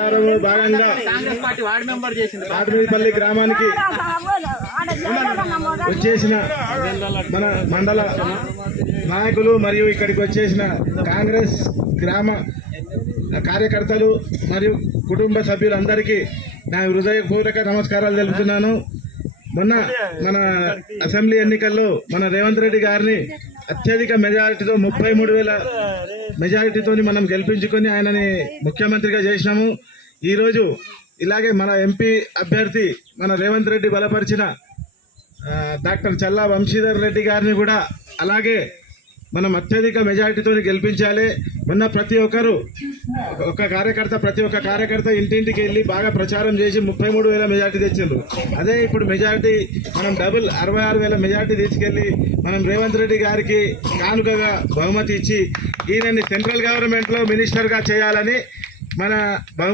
భాగంగా కాటమీదిపల్లి గ్రామానికి వచ్చేసిన మన మండల నాయకులు మరియు ఇక్కడికి వచ్చేసిన కాంగ్రెస్ గ్రామ కార్యకర్తలు మరియు కుటుంబ సభ్యులందరికీ నా హృదయపూర్వక నమస్కారాలు తెలుపుతున్నాను. మొన్న మన అసెంబ్లీ ఎన్నికల్లో మన రేవంత్ రెడ్డి గారిని అత్యధిక మెజారిటీతో 33,000 మెజారిటీతో మనం గెలిపించుకొని ఆయనని ముఖ్యమంత్రిగా చేసినాము. ఈరోజు ఇలాగే మన ఎంపీ అభ్యర్థి మన రేవంత్ రెడ్డి బలపరిచిన డాక్టర్ చల్లా వంశీధర్ రెడ్డి గారిని కూడా అలాగే మనం అత్యధిక మెజారిటీతో గెలిపించాలి. మొన్న ప్రతి ఒక్క కార్యకర్త ఇంటింటికి వెళ్ళి బాగా ప్రచారం చేసి 33,000 మెజారిటీ తెచ్చిండ్రు. అదే ఇప్పుడు మెజారిటీ మనం డబుల్ 66,000 మెజారిటీ తీసుకెళ్ళి మనం రేవంత్ రెడ్డి గారికి కానుకగా బహుమతి ఇచ్చి ఈయనని సెంట్రల్ గవర్నమెంట్లో మినిస్టర్గా చేయాలని మన